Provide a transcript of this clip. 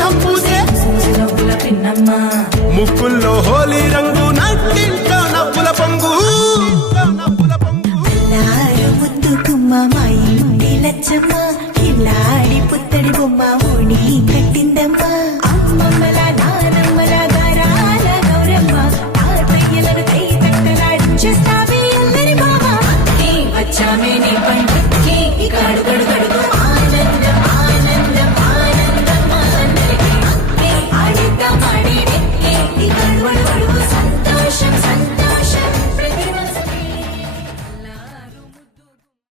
గంధం పూసే నవ్వుల పిన్నమ్మ ముక్కుల్లో హోలీ రంగు నట్టింట్లో నవ్వుల పొంగు ముద్దుకుమ్మ మా ఇంటి లచ్చమ్మ కిల్లాడి పుత్తడి బొమ్మ ఓడి కట్టిందమ్మ అమ్మమ్మల నానమ్మల గారాల గౌరమ్మ తాతయ్యలను తై తక్కలాడించేస్తావే అల్లరి బావ వచ్చామే నీ పంట